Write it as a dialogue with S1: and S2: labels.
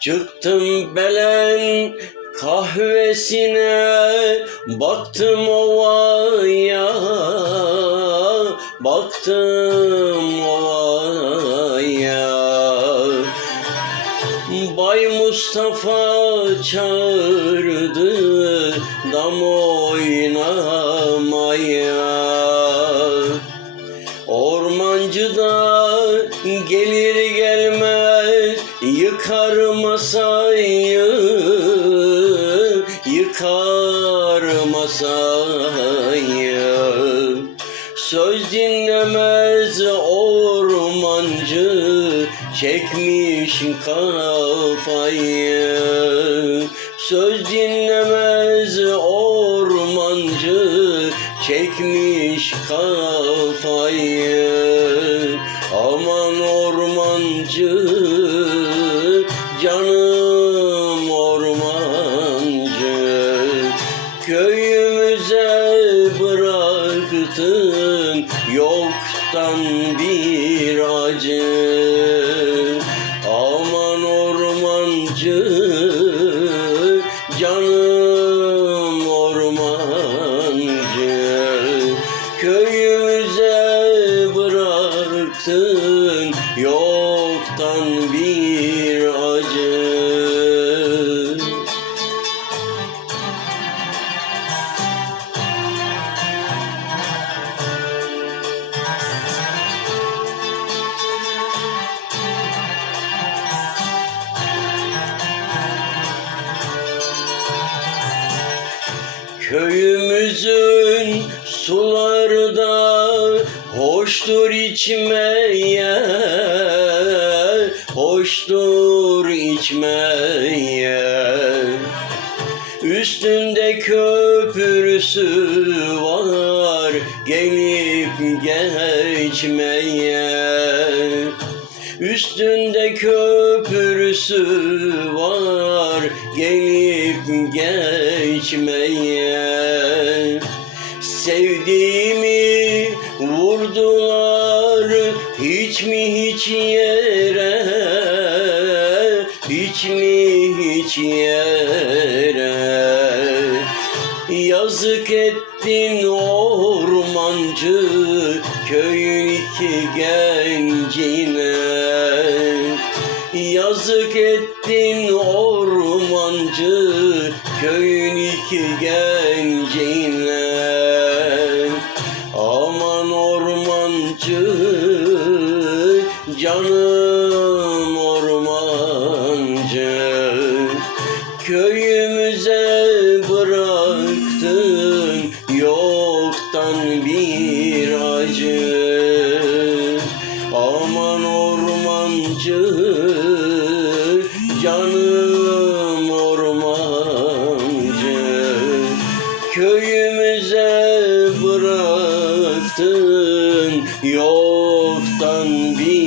S1: Çıktım belen kahvesine Baktım ovaya Baktım ovaya. Bay Mustafa çağırdı Dam oynamaya yıkar masayı yıkar masayı. Söz dinlemez ormancı çekmiş kafayı. Söz dinlemez ormancı çekmiş kafayı canım ormancı Köyümüze bıraktın yoktan bir acı. Aman ormancı canım ormancı Köyümüze bıraktın yoktan bir acı Köyümüzün suları da hoştur içmeye, hoştur içmeye. Üstünde köprüsü var gelip geçmeye. Üstünde köprüsü var gelip geçmeye Sevdiğimi vurdular hiç mi hiç yere Hiç yere. Yazık ettin ormancı köyün iki gencine. Yazık ettin ormancı köyün iki gencine. Aman ormancı canım bize bıraktın yoktan bir acı. Aman ormancı canım ormancı. Köyümüze bıraktın yoktan bir